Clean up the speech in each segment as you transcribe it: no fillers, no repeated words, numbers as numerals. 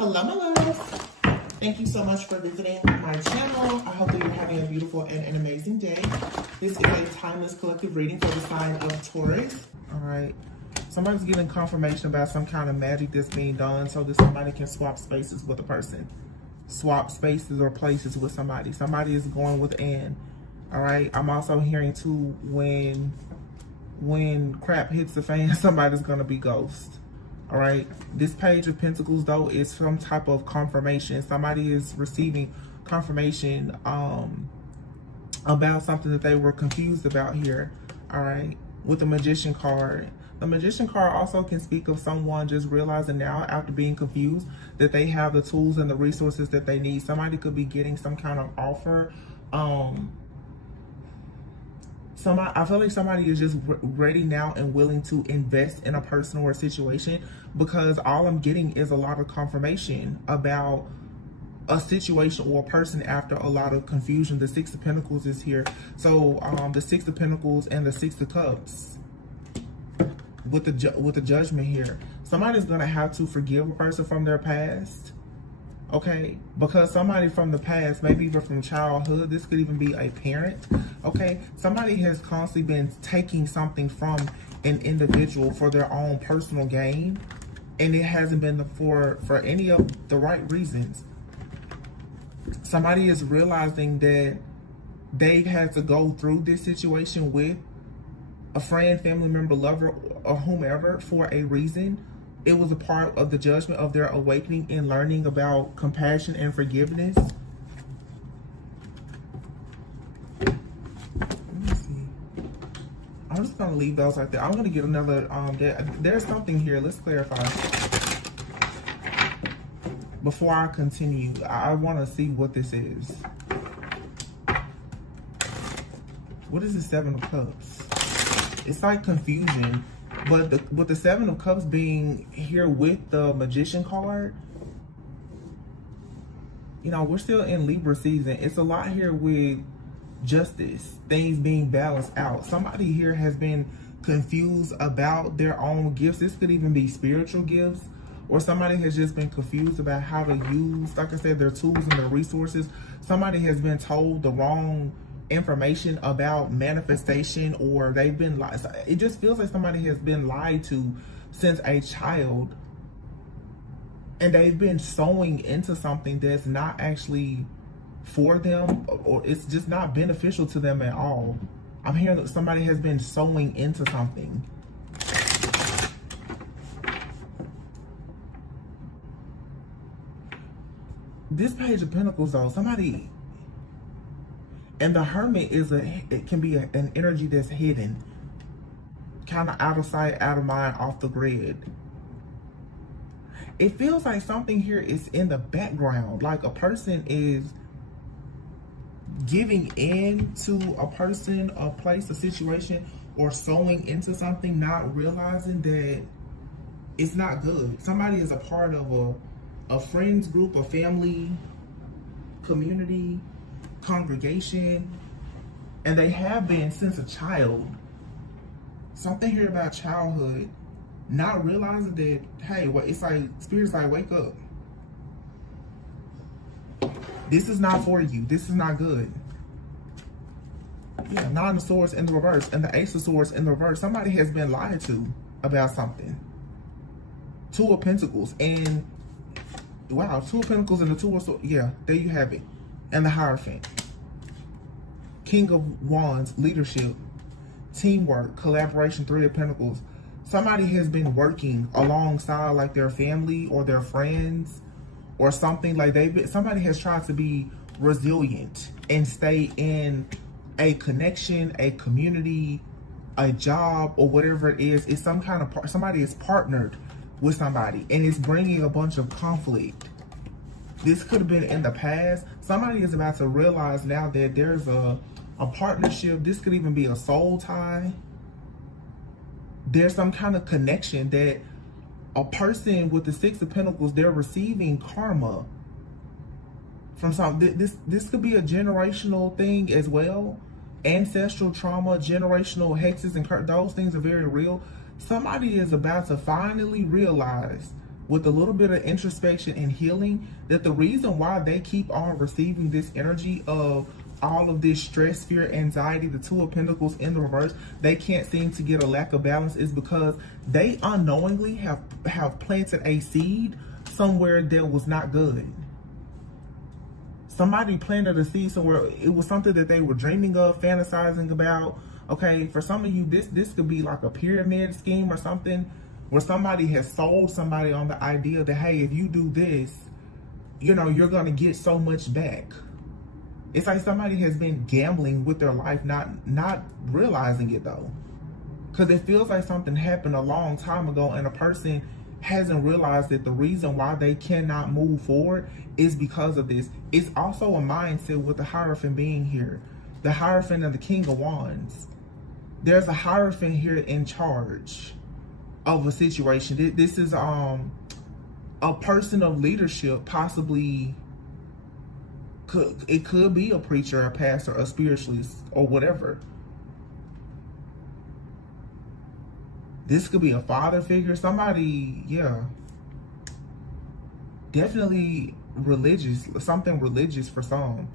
Hello, my loves. Thank you so much for visiting my channel. I hope that you're having a beautiful and an amazing day. This is a timeless collective reading for the sign of Taurus. All right. Somebody's getting confirmation about some kind of magic that's being done so that somebody can swap spaces with a person. Swap spaces or places with somebody. Somebody is going within. All right. I'm also hearing too, when crap hits the fan, somebody's going to be ghost. All right. This Page of Pentacles, though, is some type of confirmation. Somebody is receiving confirmation about something that they were confused about here. All right. With the Magician card. The Magician card also can speak of someone just realizing now, after being confused, that they have the tools and the resources that they need. Somebody could be getting some kind of offer. I feel like somebody is just ready now and willing to invest in a person or a situation, because all I'm getting is a lot of confirmation about a situation or a person after a lot of confusion. The Six of Pentacles is here. So the Six of Pentacles and the Six of Cups with the Judgment here. Somebody's going to have to forgive a person from their past. Okay, because somebody from the past, maybe even from childhood, this could even be a parent. Okay, somebody has constantly been taking something from an individual for their own personal gain, and it hasn't been for any of the right reasons. Somebody is realizing that they've had to go through this situation with a friend, family member, lover, or whomever for a reason. It was a part of the judgment of their awakening and learning about compassion and forgiveness. Let me see. I'm just going to leave those like that. I'm going to get another, there's something here. Let's clarify. Before I continue, I want to see what this is. What is the Seven of Cups? It's like confusion. But with the Seven of Cups being here with the Magician card, you know, we're still in Libra season. It's a lot here with justice, things being balanced out. Somebody here has been confused about their own gifts. This could even be spiritual gifts, or somebody has just been confused about how to use, like I said, their tools and their resources. Somebody has been told the wrong information about manifestation, or they've been lied. It just feels like somebody has been lied to since a child, and they've been sewing into something that's not actually for them, or it's just not beneficial to them at all. I'm hearing that somebody has been sewing into something. This Page of Pentacles, though, somebody. And the Hermit is it can be an energy that's hidden, kind of out of sight, out of mind, off the grid. It feels like something here is in the background, like a person is giving in to a person, a place, a situation, or sewing into something, not realizing that it's not good. Somebody is a part of a friends group, a family, community, congregation, and they have been since a child. Something here about childhood, not realizing that, hey, what it's like, spirit's like, wake up. This is not for you. This is not good. Yeah, Nine of Swords in the reverse and the Ace of Swords in the reverse. Somebody has been lied to about something. Two of Pentacles and wow, Two of Pentacles and the Two of Swords. Yeah, there you have it. And the Hierophant. King of Wands, leadership, teamwork, collaboration, Three of Pentacles. Somebody has been working alongside like their family or their friends or something. Like somebody has tried to be resilient and stay in a connection, a community, a job, or whatever it is. It's some kind of somebody is partnered with somebody and it's bringing a bunch of conflict. This could have been in the past. Somebody is about to realize now that there's a partnership. This could even be a soul tie. There's some kind of connection that a person with the Six of Pentacles, they're receiving karma from something. This could be a generational thing as well. Ancestral trauma, generational hexes and those things are very real. Somebody is about to finally realize with a little bit of introspection and healing, that the reason why they keep on receiving this energy of all of this stress, fear, anxiety, the Two of Pentacles in the reverse, they can't seem to get a lack of balance, is because they unknowingly have planted a seed somewhere that was not good. Somebody planted a seed somewhere. It was something that they were dreaming of, fantasizing about. Okay, for some of you, this could be like a pyramid scheme or something, where somebody has sold somebody on the idea that, hey, if you do this, you know, you're going to get so much back. It's like somebody has been gambling with their life, not realizing it though. Because it feels like something happened a long time ago and a person hasn't realized that the reason why they cannot move forward is because of this. It's also a mindset with the Hierophant being here. The Hierophant and the King of Wands. There's a Hierophant here in charge of a situation. This is a person of leadership, possibly. It could be a preacher, a pastor, a spiritualist, or whatever. This could be a father figure, somebody, yeah. Definitely religious, something religious for some.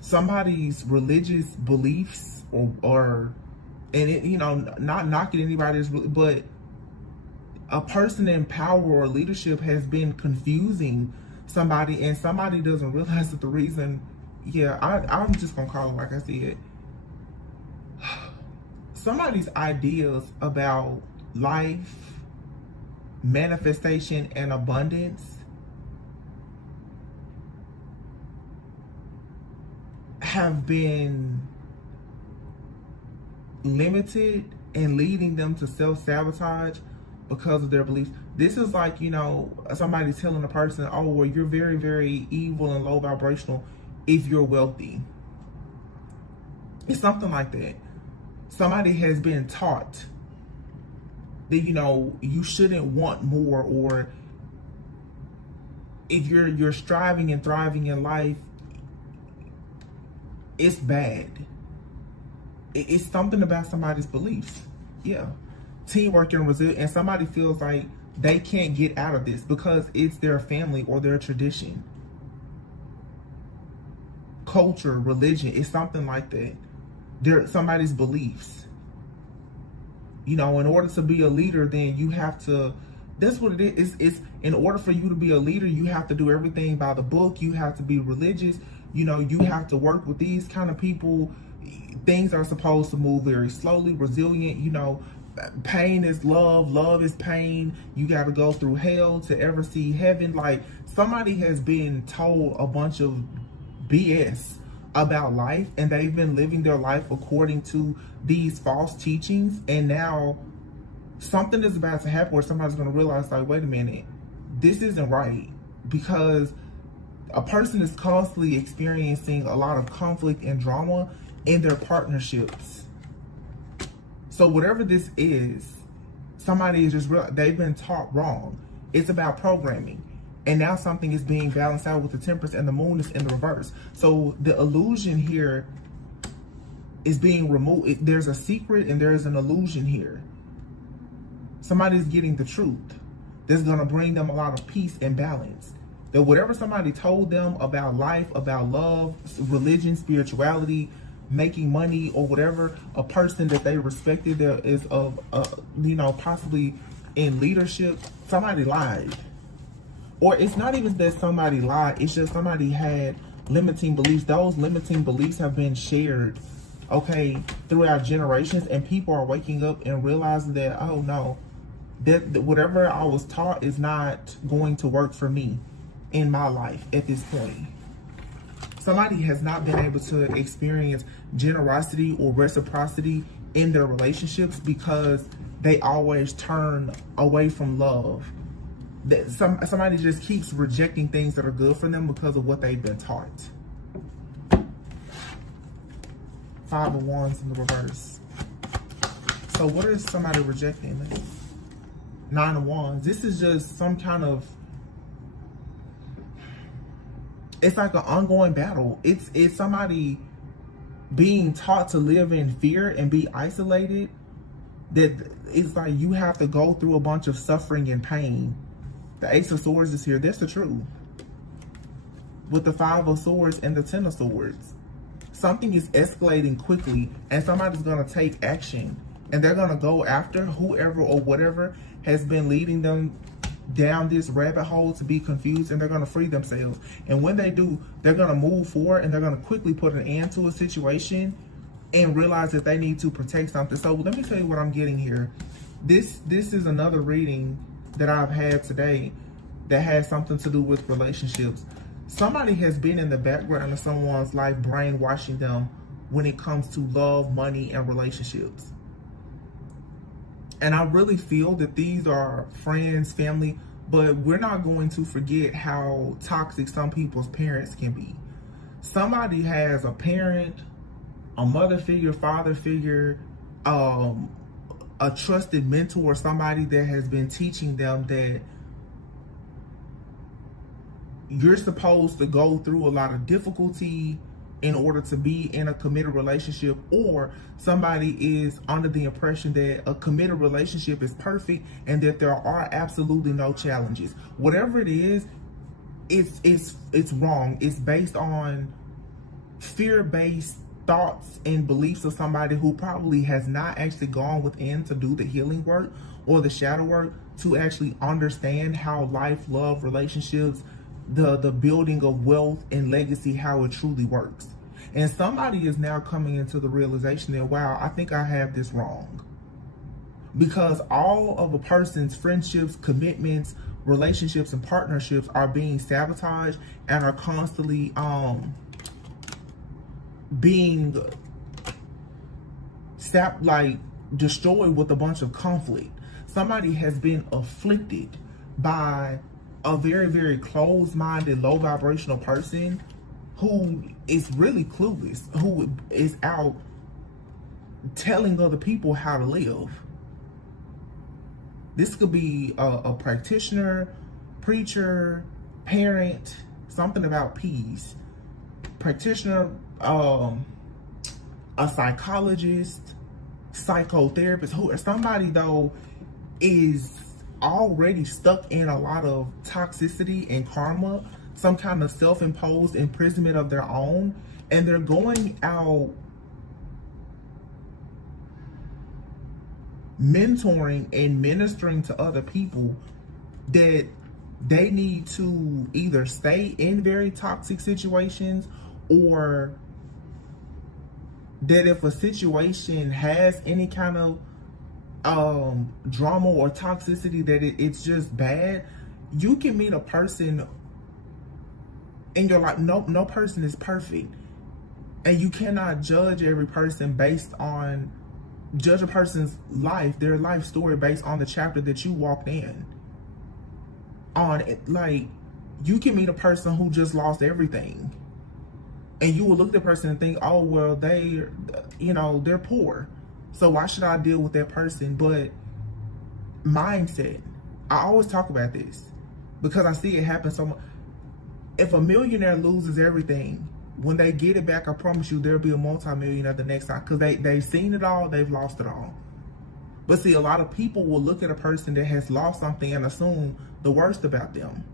Somebody's religious beliefs or and it, you know, not knocking anybody's, but a person in power or leadership has been confusing somebody, and somebody doesn't realize that the reason, yeah, I'm just gonna call it like I said. Somebody's ideas about life, manifestation, and abundance have been limited and leading them to self-sabotage because of their beliefs. This is like, you know, somebody telling a person, oh, well, you're very, very evil and low vibrational if you're wealthy. It's something like that. Somebody has been taught that, you know, you shouldn't want more, or if you're striving and thriving in life, it's bad. It's something about somebody's beliefs. Yeah. Teamwork and resilience, and somebody feels like they can't get out of this because it's their family or their tradition. Culture, religion, it's something like that. They're somebody's beliefs. You know, in order to be a leader, then you have to, that's what it is. It's in order for you to be a leader, you have to do everything by the book. You have to be religious. You know, you have to work with these kind of people. Things are supposed to move very slowly, resilient. You know, pain is love, love is pain. You got to go through hell to ever see heaven. Like, somebody has been told a bunch of BS about life, and they've been living their life according to these false teachings, and now something is about to happen where somebody's going to realize, like, wait a minute, this isn't right, because a person is constantly experiencing a lot of conflict and drama in their partnerships. So whatever this is, somebody is just they've been taught wrong. It's about programming. And now something is being balanced out with the Temperance, and the Moon is in the reverse. So the illusion here is being removed. There's a secret and there's an illusion here. Somebody's getting the truth. That's going to bring them a lot of peace and balance. That whatever somebody told them about life, about love, religion, spirituality, making money, or whatever, a person that they respected that is of, you know, possibly in leadership, somebody lied. Or it's not even that somebody lied, it's just somebody had limiting beliefs. Those limiting beliefs have been shared, okay, throughout generations, and people are waking up and realizing that, oh no, that whatever I was taught is not going to work for me in my life at this point. Somebody has not been able to experience generosity or reciprocity in their relationships because they always turn away from love. That somebody just keeps rejecting things that are good for them because of what they've been taught. 5 of Wands in the reverse. So what is somebody rejecting? 9 of Wands. This is just some kind of, it's like an ongoing battle. It's somebody being taught to live in fear and be isolated. That it's like you have to go through a bunch of suffering and pain. The Ace of Swords is here. That's the truth. With the Five of Swords and the Ten of Swords. Something is escalating quickly and somebody's going to take action. And they're going to go after whoever or whatever has been leading them down this rabbit hole to be confused, and they're going to free themselves. And when they do, they're going to move forward and they're going to quickly put an end to a situation and realize that they need to protect something. So let me tell you what I'm getting here. This is another reading that I've had today that has something to do with relationships. Somebody has been in the background of someone's life brainwashing them when it comes to love, money, and relationships. And I really feel that these are friends, family, but we're not going to forget how toxic some people's parents can be. Somebody has a parent, a mother figure, father figure, a trusted mentor, somebody that has been teaching them that you're supposed to go through a lot of difficulty in order to be in a committed relationship, or somebody is under the impression that a committed relationship is perfect and that there are absolutely no challenges. Whatever it is, it's wrong. It's based on fear-based thoughts and beliefs of somebody who probably has not actually gone within to do the healing work or the shadow work to actually understand how life, love, relationships, the building of wealth and legacy, how it truly works. And somebody is now coming into the realization that, wow, I think I have this wrong. Because all of a person's friendships, commitments, relationships, and partnerships are being sabotaged and are constantly being destroyed with a bunch of conflict. Somebody has been afflicted by a very, very closed-minded, low vibrational person who is really clueless, who is out telling other people how to live. This could be a practitioner, preacher, parent, something about peace, practitioner, a psychologist, psychotherapist, who somebody though is already stuck in a lot of toxicity and karma, some kind of self-imposed imprisonment of their own, and they're going out mentoring and ministering to other people that they need to either stay in very toxic situations, or that if a situation has any kind of drama or toxicity, that it's just bad. You can meet a person and you're like, no person is perfect, and you cannot judge every person based on judge a person's life, their life story, based on the chapter that you walked in on it. Like, you can meet a person who just lost everything, and you will look at the person and think, oh well, they're poor, so why should I deal with that person? But mindset, I always talk about this because I see it happen so much. If a millionaire loses everything, when they get it back, I promise you there'll be a multi-millionaire the next time, because they've seen it all, they've lost it all. But see, a lot of people will look at a person that has lost something and assume the worst about them.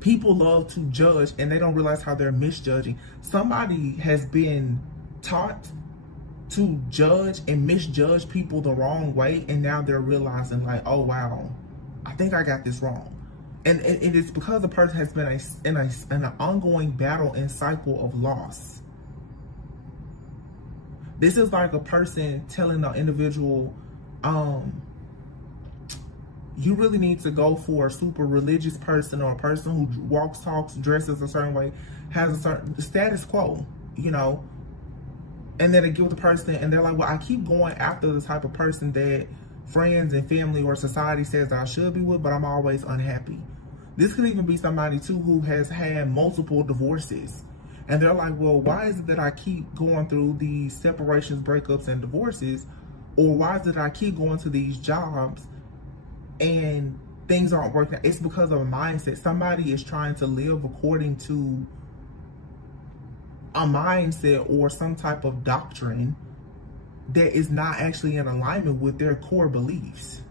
People love to judge and they don't realize how they're misjudging. Somebody has been taught to judge and misjudge people the wrong way, and now they're realizing like, oh wow, I think I got this wrong. And it's because the person has been in an ongoing battle and cycle of loss. This is like a person telling an individual, you really need to go for a super religious person, or a person who walks, talks, dresses a certain way, has a certain status quo, and then they give the person, and they're like, well, I keep going after the type of person that friends and family or society says that I should be with, but I'm always unhappy. This could even be somebody too who has had multiple divorces, and they're like, well, why is it that I keep going through these separations, breakups, and divorces? Or why is it that I keep going to these jobs and things aren't working out? It's because of a mindset. Somebody is trying to live according to a mindset or some type of doctrine that is not actually in alignment with their core beliefs.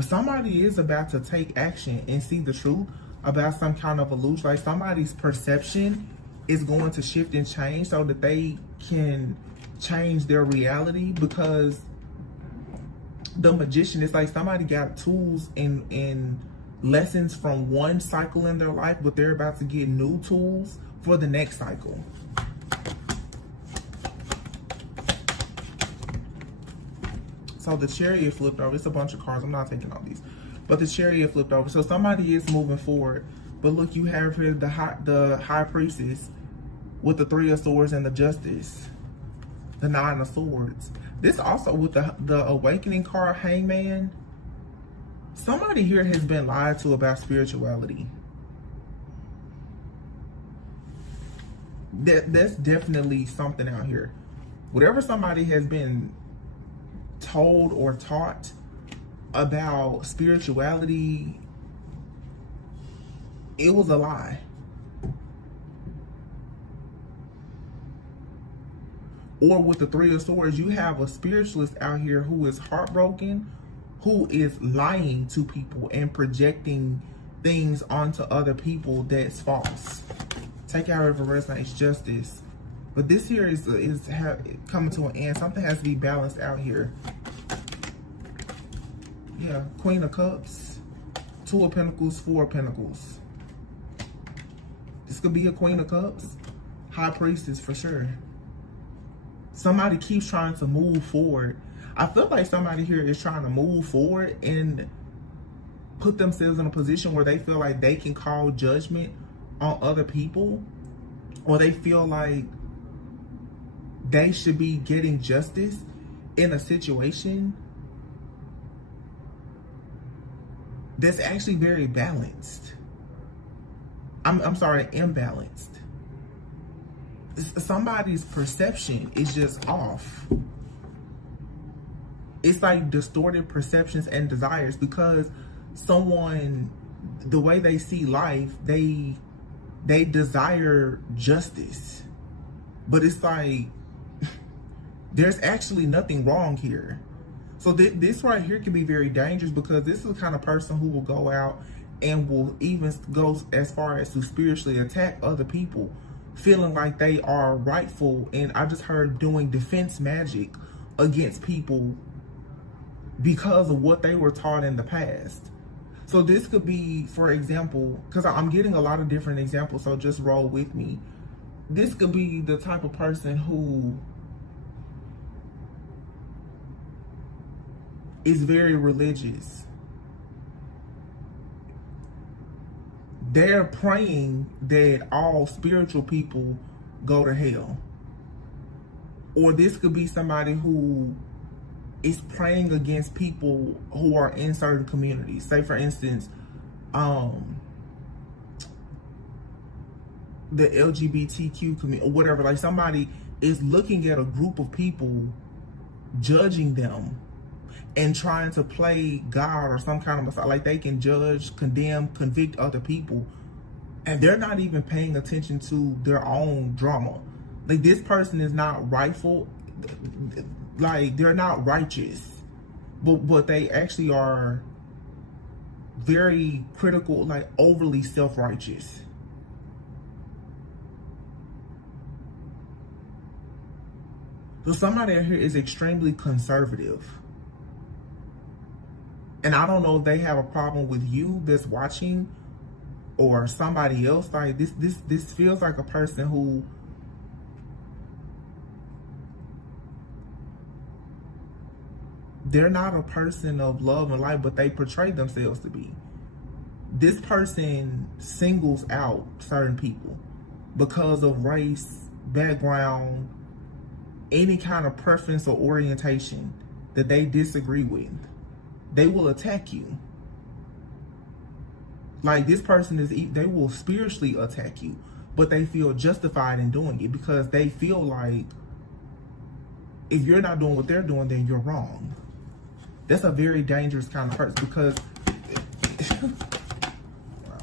But somebody is about to take action and see the truth about some kind of illusion. Like somebody's perception is going to shift and change so that they can change their reality, because the Magician is like somebody got tools and lessons from one cycle in their life, but they're about to get new tools for the next cycle. So the Chariot flipped over. It's a bunch of cards. I'm not taking all these. But the Chariot flipped over. So somebody is moving forward. But look, you have here the High Priestess with the Three of Swords and the Justice. The Nine of Swords. This also with the Awakening card, Hangman. Somebody here has been lied to about spirituality. That's definitely something out here. Whatever somebody has been told or taught about spirituality, it was a lie. Or with the Three of Swords, you have a spiritualist out here who is heartbroken, who is lying to people and projecting things onto other people that's false. Take out whatever resonates, Justice. But this here is coming to an end. Something has to be balanced out here. Yeah, Queen of Cups, Two of Pentacles, Four of Pentacles. This could be a Queen of Cups. High Priestess for sure. Somebody keeps trying to move forward. I feel like somebody here is trying to move forward and put themselves in a position where they feel like they can call judgment on other people, or they feel like they should be getting justice in a situation that's actually very balanced. I'm sorry, imbalanced. Somebody's perception is just off. It's like distorted perceptions and desires, because someone, the way they see life, they desire justice. But it's like, there's actually nothing wrong here. So this right here can be very dangerous, because this is the kind of person who will go out and will even go as far as to spiritually attack other people, feeling like they are rightful. And I just heard doing defense magic against people because of what they were taught in the past. So this could be, for example, because I'm getting a lot of different examples, so just roll with me. This could be the type of person who is very religious. They're praying that all spiritual people go to hell. Or this could be somebody who is praying against people who are in certain communities. Say, for instance, the LGBTQ community or whatever. Like somebody is looking at a group of people, judging them, and trying to play God or some kind of Messiah. Like they can judge, condemn, convict other people, and they're not even paying attention to their own drama. Like this person is not rightful. Like they're not righteous, but they actually are very critical, like overly self-righteous. So somebody out here is extremely conservative. And I don't know if they have a problem with you that's watching or somebody else. Like this feels like a person who they're not a person of love and light, but they portray themselves to be. This person singles out certain people because of race, background, any kind of preference or orientation that they disagree with. They will attack you. Like this person they will spiritually attack you, but they feel justified in doing it because they feel like if you're not doing what they're doing, then you're wrong. That's a very dangerous kind of person because wow.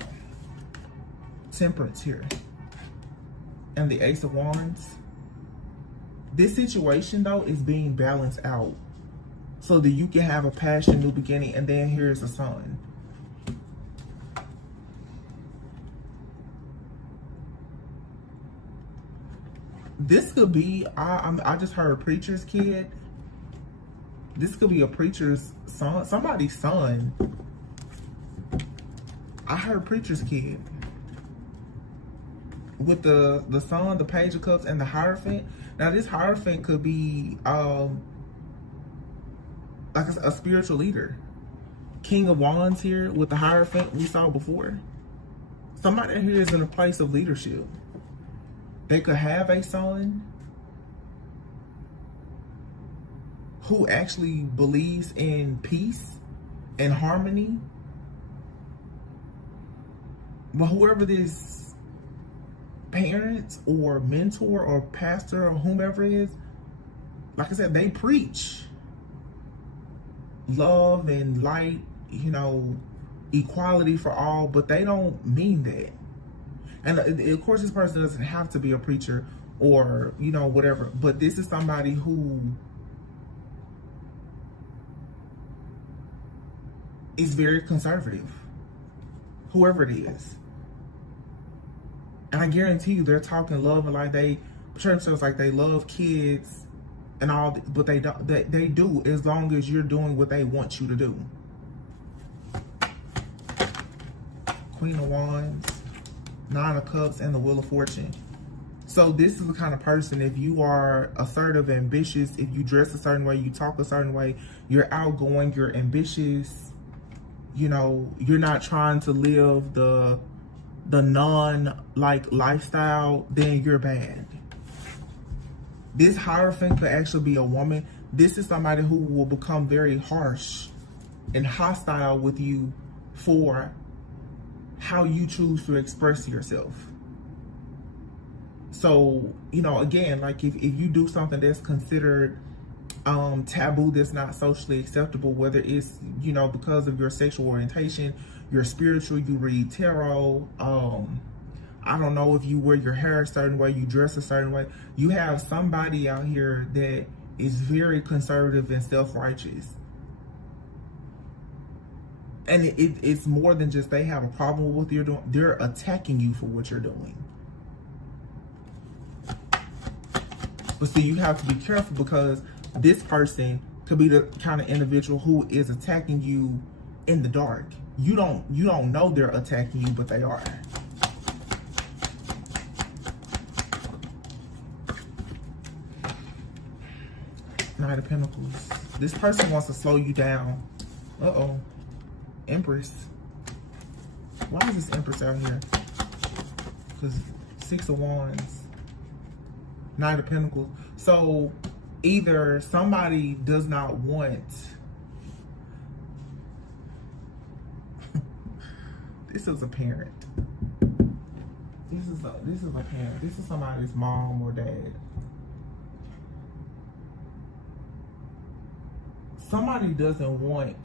Temperance here. And the Ace of Wands. This situation though is being balanced out. so that you can have a passion, new beginning. And then here's the sun. This could be, I just heard preacher's kid. This could be a preacher's son, somebody's son. I heard preacher's kid. With the sun, the page of cups, and the Hierophant. Now this Hierophant could be like a spiritual leader. King of Wands here with the Hierophant we saw before. Somebody here is in a place of leadership. They could have a son who actually believes in peace and harmony. But whoever this parent or mentor or pastor or whomever is, like I said, they preach love and light, you know, equality for all, but they don't mean that. And of course, this person doesn't have to be a preacher or, you know, whatever. But this is somebody who is very conservative. Whoever it is. And I guarantee you they're talking love and like they portray themselves like they love kids and all, but they don't. They do as long as you're doing what they want you to do. Queen of Wands, Nine of Cups, and the Wheel of Fortune. So this is the kind of person, if you are assertive, ambitious, if you dress a certain way, you talk a certain way, you're outgoing, you're ambitious, you know, you're not trying to live the non-like lifestyle, then you're bad. This Hierophant could actually be a woman. This is somebody who will become very harsh and hostile with you for how you choose to express yourself. So, you know, again, like if you do something that's considered taboo, that's not socially acceptable, whether it's, you know, because of your sexual orientation, you're spiritual, you read tarot, I don't know, if you wear your hair a certain way, you dress a certain way, you have somebody out here that is very conservative and self-righteous. And it's more than just they have a problem with what you're doing. They're attacking you for what you're doing. But see, you have to be careful because this person could be the kind of individual who is attacking you in the dark. You don't know they're attacking you, but they are. Knight of Pentacles. This person wants to slow you down. Uh-oh. Empress. Why is this Empress out here? Because Six of Wands. Knight of Pentacles. So either somebody does not want this is a parent. This is a parent. This is somebody's mom or dad. Somebody doesn't want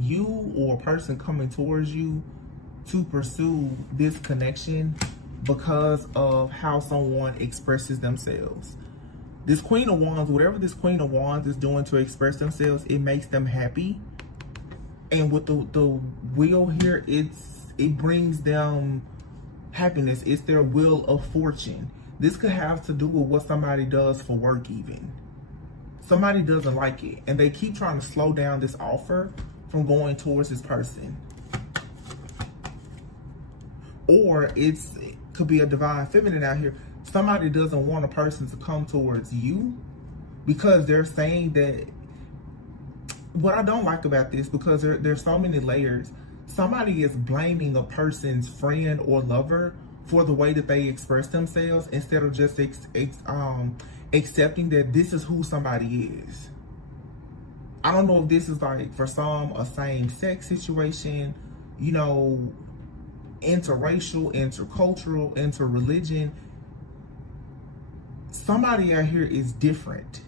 you or a person coming towards you to pursue this connection because of how someone expresses themselves. This Queen of Wands, whatever this Queen of Wands is doing to express themselves, it makes them happy. And with the wheel here, it brings them happiness. It's their wheel of fortune. This could have to do with what somebody does for work even. Somebody doesn't like it, and they keep trying to slow down this offer from going towards this person. Or it could be a divine feminine out here. Somebody doesn't want a person to come towards you because they're saying that, what I don't like about this, because there's so many layers, somebody is blaming a person's friend or lover for the way that they express themselves instead of just accepting that this is who somebody is. I don't know if this is like, for some, a same-sex situation, you know, interracial, intercultural, interreligion. Somebody out here is different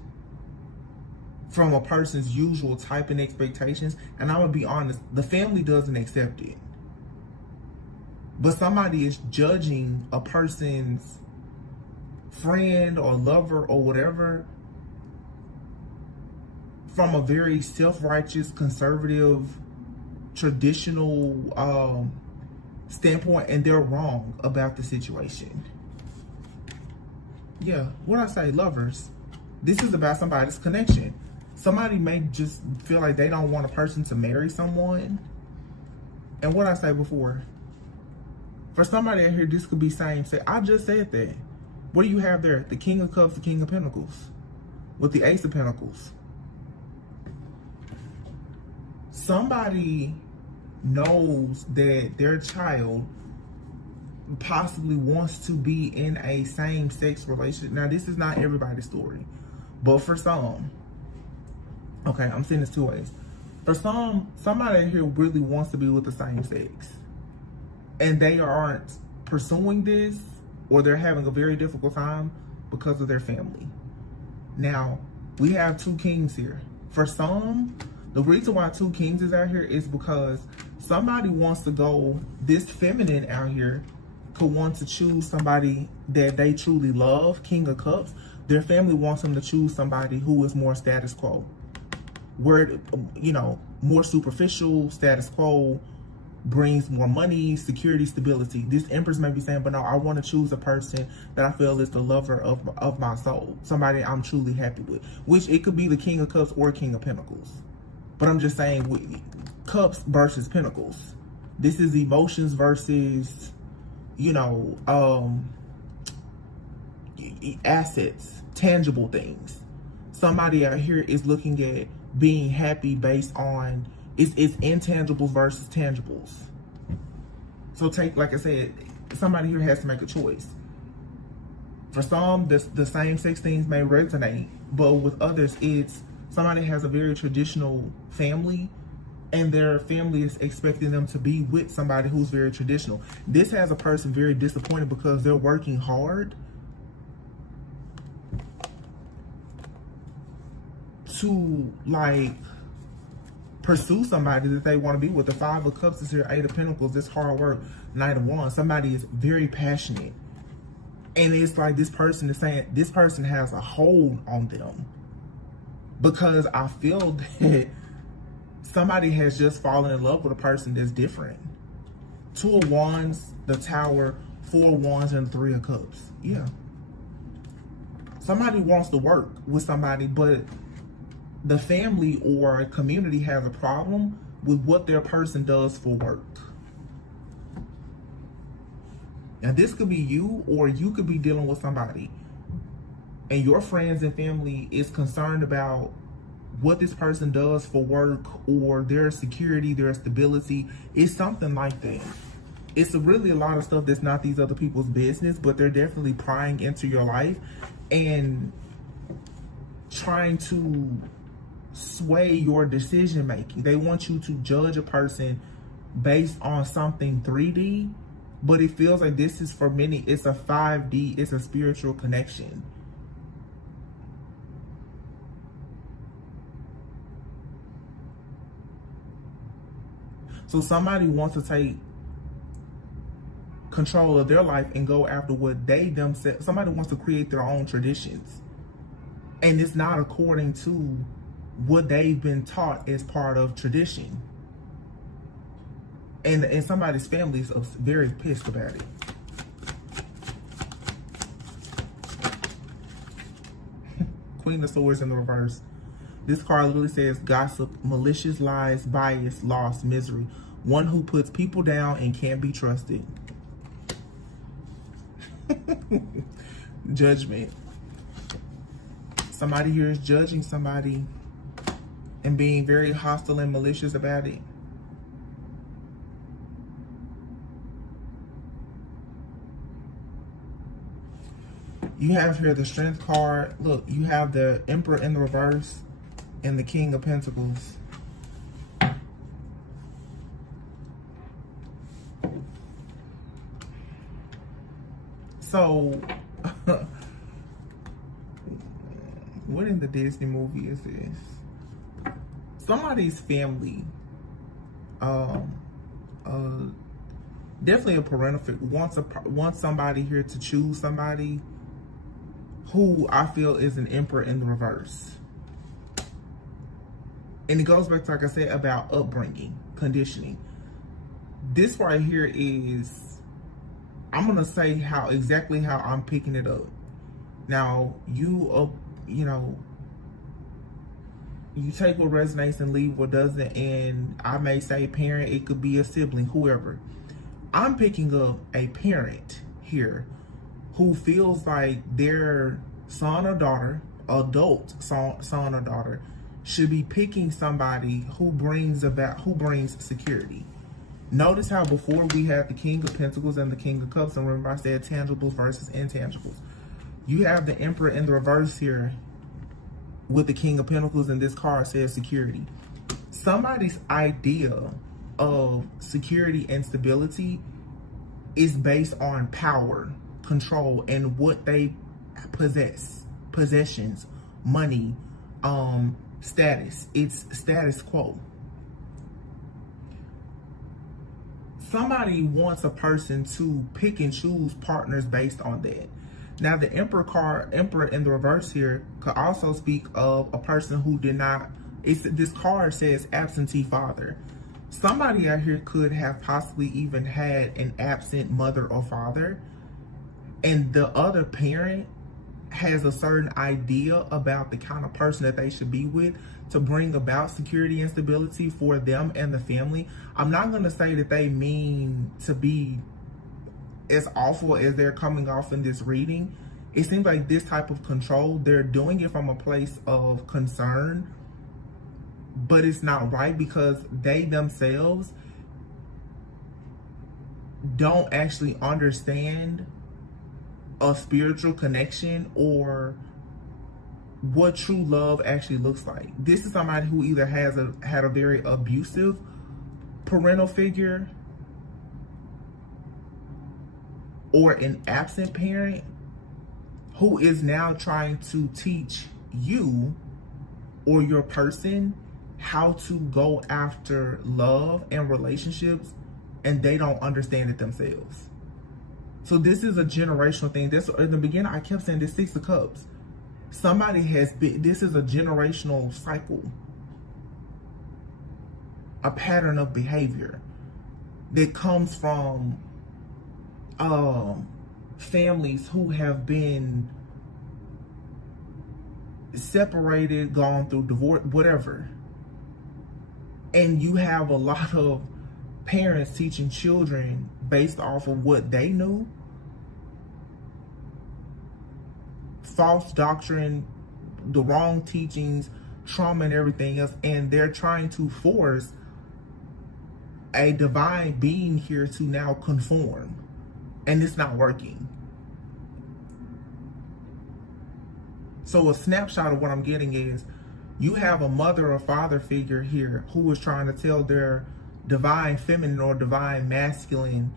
from a person's usual type and expectations. And I'm going to be honest, the family doesn't accept it. But somebody is judging a person's friend or lover or whatever from a very self-righteous, conservative, traditional standpoint, and they're wrong about the situation. Yeah, what I say, lovers, this is about somebody's connection. Somebody may just feel like they don't want a person to marry someone. And what I say before, for somebody out here, this could be same sex. I just said that. What do you have there? The King of Cups, the King of Pentacles, with the Ace of Pentacles. Somebody knows that their child possibly wants to be in a same-sex relationship. Now, this is not everybody's story, but for some, okay, I'm saying this two ways. For some, somebody here really wants to be with the same sex, and they aren't pursuing this, or they're having a very difficult time because of their family. Now, we have two kings here. For some, the reason why two kings is out here is because somebody wants to go, this feminine out here could want to choose somebody that they truly love, King of Cups. Their family wants them to choose somebody who is more status quo. Where, you know, more superficial, status quo, brings more money, security, stability. This Empress may be saying, but no, I want to choose a person that I feel is the lover of my soul. Somebody I'm truly happy with. Which it could be the King of Cups or King of Pentacles. But I'm just saying, Cups versus Pentacles. This is emotions versus, you know, assets, tangible things. Somebody out here is looking at being happy based on, it's intangibles versus tangibles. So take, like I said, somebody here has to make a choice. For some, the same sex things may resonate, but with others, it's somebody has a very traditional family, and their family is expecting them to be with somebody who's very traditional. This has a person very disappointed because they're working hard to, like, pursue somebody that they want to be with. The Five of Cups is here, Eight of Pentacles, this hard work, Knight of Wands. Somebody is very passionate. And it's like this person is saying, this person has a hold on them. Because I feel that somebody has just fallen in love with a person that's different. Two of Wands, the Tower, Four of Wands, and Three of Cups. Yeah. Somebody wants to work with somebody, but the family or community has a problem with what their person does for work. Now, this could be you, or you could be dealing with somebody, and your friends and family is concerned about what this person does for work, or their security, their stability. It's something like that. It's really a lot of stuff that's not these other people's business, but they're definitely prying into your life and trying to sway your decision making. They want you to judge a person based on something 3D, but it feels like this is, for many, it's a 5D, it's a spiritual connection. So somebody wants to take control of their life and go after what they themselves, somebody wants to create their own traditions. And it's not according to what they've been taught as part of tradition. And somebody's family is very pissed about it. Queen of Swords in the reverse. This card literally says gossip, malicious lies, bias, loss, misery. One who puts people down and can't be trusted. Judgment. Somebody here is judging somebody and being very hostile and malicious about it. You have here the Strength card. Look, you have the Emperor in the reverse and the King of Pentacles. So, what in the Disney movie is this? Somebody's family definitely a parental figure. Wants somebody here to choose somebody who I feel is an emperor in the reverse. And it goes back to, like I said, about upbringing, conditioning. This right here is, I'm going to say exactly how I'm picking it up. Now, you take what resonates and leave what doesn't. And I may say parent, it could be a sibling, whoever. I'm picking up a parent here who feels like their son or daughter, adult son or daughter, should be picking somebody who brings security. Notice how before we had the King of Pentacles and the King of Cups, and remember I said tangibles versus intangibles. You have the Emperor in the reverse here with the King of Pentacles, and this card says security. Somebody's idea of security and stability is based on power, control, and what they possess. Possessions, money, status. It's status quo. Somebody wants a person to pick and choose partners based on that. Now, the Emperor card, Emperor in the reverse here, could also speak of a person who did not, this card says absentee father. Somebody out here could have possibly even had an absent mother or father, and the other parent has a certain idea about the kind of person that they should be with to bring about security and stability for them and the family. I'm not going to say that they mean to be as awful as they're coming off in this reading. It seems like this type of control, they're doing it from a place of concern, but it's not right because they themselves don't actually understand a spiritual connection or what true love actually looks like. This is somebody who either had a very abusive parental figure or an absent parent who is now trying to teach you or your person how to go after love and relationships, and they don't understand it themselves. So this is a generational thing. This, in the beginning, I kept saying this Six of Cups. Somebody has been, this is a generational cycle, a pattern of behavior that comes from families who have been separated, gone through divorce, whatever. And you have a lot of parents teaching children based off of what they knew, false doctrine, the wrong teachings, trauma, and everything else, and they're trying to force a divine being here to now conform, and it's not working. So a snapshot of what I'm getting is you have a mother or father figure here who is trying to tell their divine feminine or divine masculine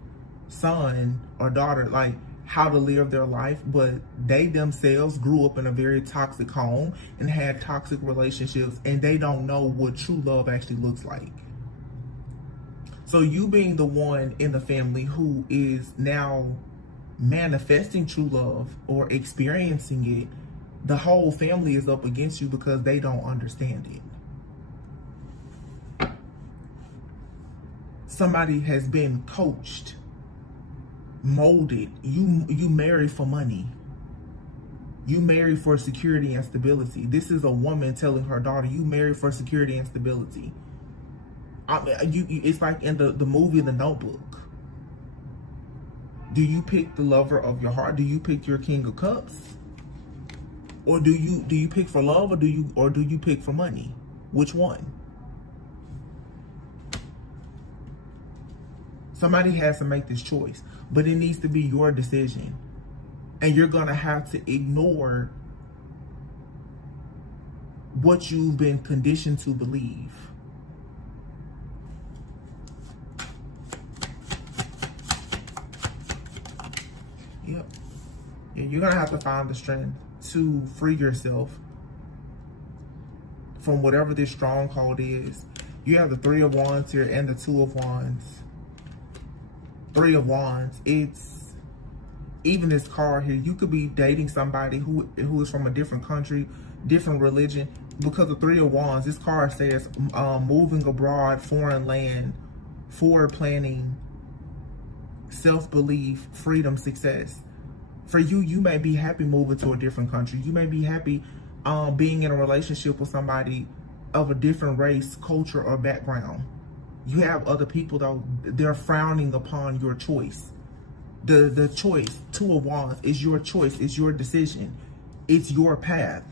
son or daughter like how to live their life, but they themselves grew up in a very toxic home and had toxic relationships, and they don't know what true love actually looks like. So you being the one in the family who is now manifesting true love or experiencing it, the whole family is up against you because they don't understand it. Somebody has been coached, molded. You marry for money. You marry for security and stability. This is a woman telling her daughter, you marry for security and stability. It's like in the movie The Notebook. Do you pick the lover of your heart? Do you pick your King of Cups? Or do you pick for love, or do you pick for money? Which one? Somebody has to make this choice, but it needs to be your decision. And you're going to have to ignore what you've been conditioned to believe. Yep. Yeah, you're going to have to find the strength to free yourself from whatever this stronghold is. You have the Three of Wands here and the Two of Wands. Three of Wands. It's even this card here. You could be dating somebody who is from a different country, different religion. Because of Three of Wands, this card says moving abroad, foreign land, forward planning, self-belief, freedom, success. For you, you may be happy moving to a different country. You may be happy being in a relationship with somebody of a different race, culture, or background. You have other people, though, they're frowning upon your choice. The choice, Two of Wands, is your choice. It's your decision. It's your path.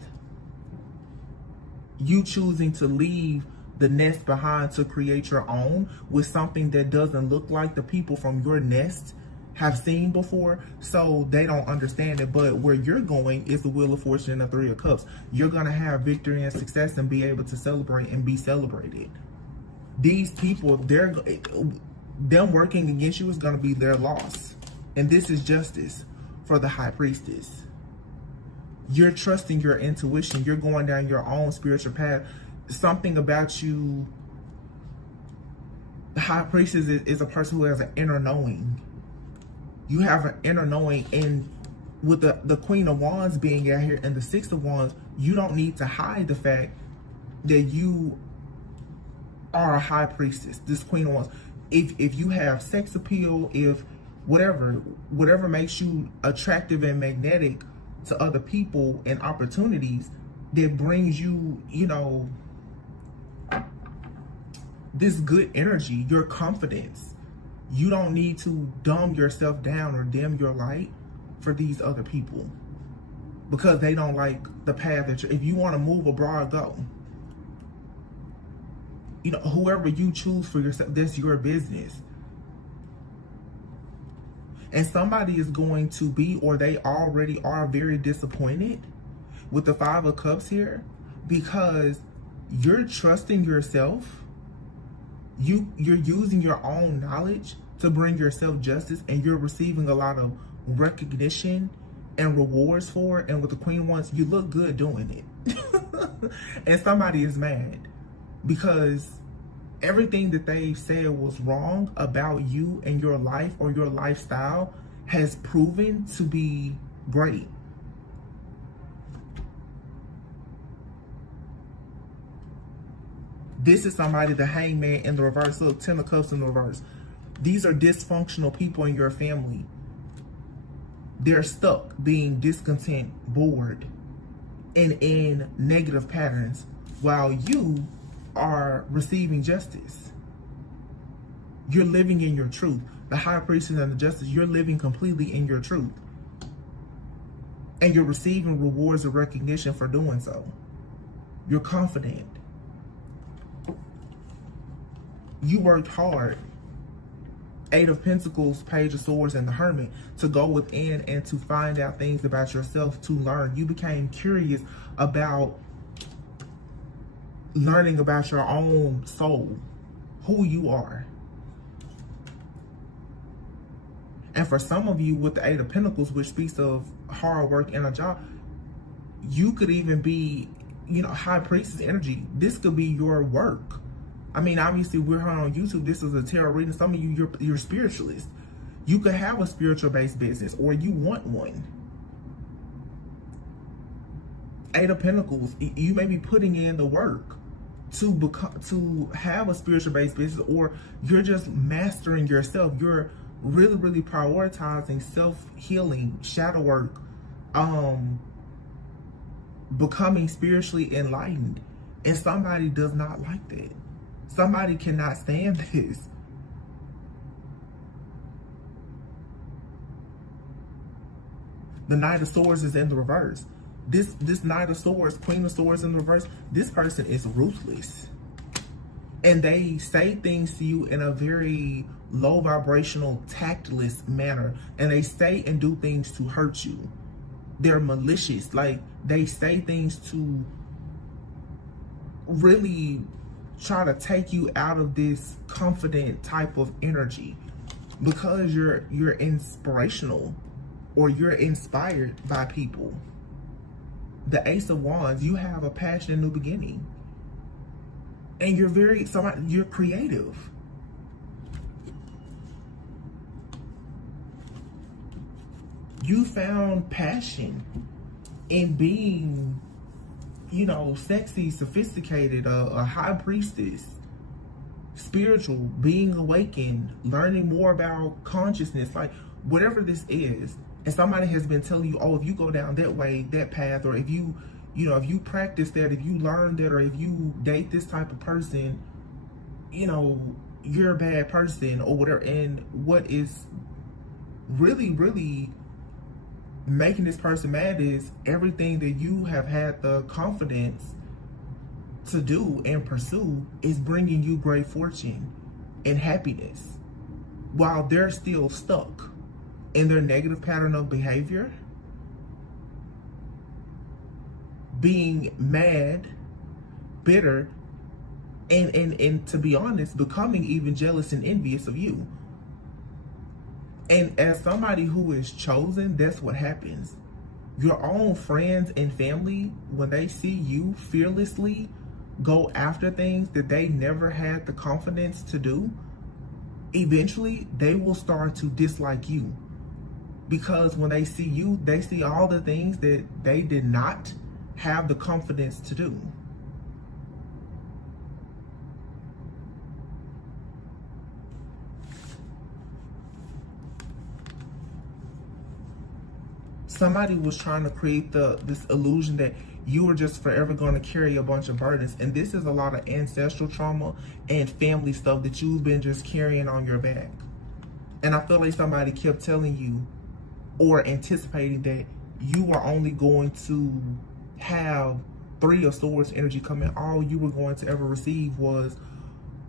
You choosing to leave the nest behind to create your own with something that doesn't look like the people from your nest have seen before, so they don't understand it. But where you're going is the Wheel of Fortune and the Three of Cups. You're going to have victory and success and be able to celebrate and be celebrated. These people, them working against you is going to be their loss. And this is justice for the High Priestess. You're trusting your intuition. You're going down your own spiritual path. Something about you, the High Priestess is a person who has an inner knowing. You have an inner knowing, and with the Queen of Wands being out here and the Six of Wands, you don't need to hide the fact that you are a High Priestess, this Queen of Wands. If you have sex appeal, if whatever makes you attractive and magnetic to other people and opportunities, that brings you, you know, this good energy, your confidence. You don't need to dumb yourself down or dim your light for these other people because they don't like the path that if you want to move abroad, go. You know, whoever you choose for yourself, that's your business. And somebody is going to be, or they already are, very disappointed with the Five of Cups here because you're trusting yourself. You're using your own knowledge to bring yourself justice, and you're receiving a lot of recognition and rewards for it. And with the Queen of Wands, you look good doing it. And somebody is mad because everything that they said was wrong about you and your life or your lifestyle has proven to be great. This is somebody, the Hangman in the reverse. Look, Ten of Cups in the reverse. These are dysfunctional people in your family. They're stuck being discontent, bored, and in negative patterns while you are receiving justice. You're living in your truth. The High Priestess and the Justice, you're living completely in your truth. And you're receiving rewards and recognition for doing so. You're confident. You worked hard. Eight of Pentacles, Page of Swords, and the Hermit, to go within and to find out things about yourself, to learn. You became curious about learning about your own soul, who you are. And for some of you with the Eight of Pentacles, which speaks of hard work and a job, you could even be, you know, High Priestess energy. This could be your work. I mean, obviously, we're here on YouTube. This is a tarot reading. Some of you, you're spiritualists. You could have a spiritual-based business, or you want one. Eight of Pentacles, you may be putting in the work to have a spiritual-based business, or you're just mastering yourself. You're really, really prioritizing self-healing, shadow work, becoming spiritually enlightened. And somebody does not like that. Somebody cannot stand this. The Knight of Swords is in the reverse. This Knight of Swords, Queen of Swords in the reverse, this person is ruthless. And they say things to you in a very low vibrational, tactless manner. And they say and do things to hurt you. They're malicious. Like, they say things to really try to take you out of this confident type of energy because you're inspirational, or you're inspired by people. The Ace of Wands, you have a passionate new beginning, and you're creative. You found passion in being, you know, sexy, sophisticated, a high priestess, spiritual, being awakened, learning more about consciousness, like whatever this is. And somebody has been telling you, oh, if you go down that way, that path, or if you, you know, if you practice that, if you learn that, or if you date this type of person, you know, you're a bad person or whatever. And what is really, really making this person mad is everything that you have had the confidence to do and pursue is bringing you great fortune and happiness, while they're still stuck in their negative pattern of behavior, being mad, bitter, and to be honest, becoming even jealous and envious of you. And as somebody who is chosen, that's what happens. Your own friends and family, when they see you fearlessly go after things that they never had the confidence to do, eventually they will start to dislike you. Because when they see you, they see all the things that they did not have the confidence to do. Somebody was trying to create this illusion that you were just forever going to carry a bunch of burdens. And this is a lot of ancestral trauma and family stuff that you've been just carrying on your back. And I feel like somebody kept telling you or anticipating that you were only going to have 3 of Swords energy come in. All you were going to ever receive was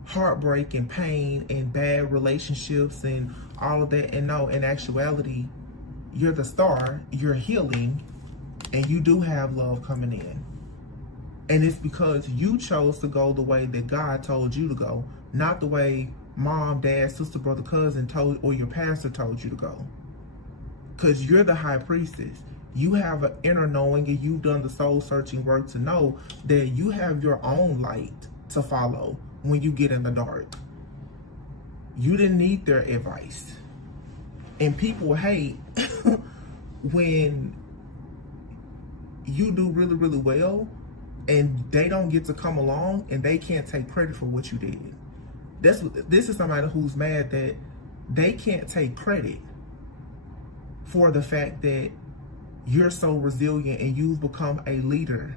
heartbreak and pain and bad relationships and all of that. And no, in actuality, you're the star, you're healing, and you do have love coming in. And it's because you chose to go the way that God told you to go, not the way mom, dad, sister, brother, cousin told, or your pastor told you to go. Because you're the high priestess. You have an inner knowing, and you've done the soul searching work to know that you have your own light to follow when you get in the dark. You didn't need their advice. And people hate when you do really, really well and they don't get to come along and they can't take credit for what you did. This is somebody who's mad that they can't take credit for the fact that you're so resilient and you've become a leader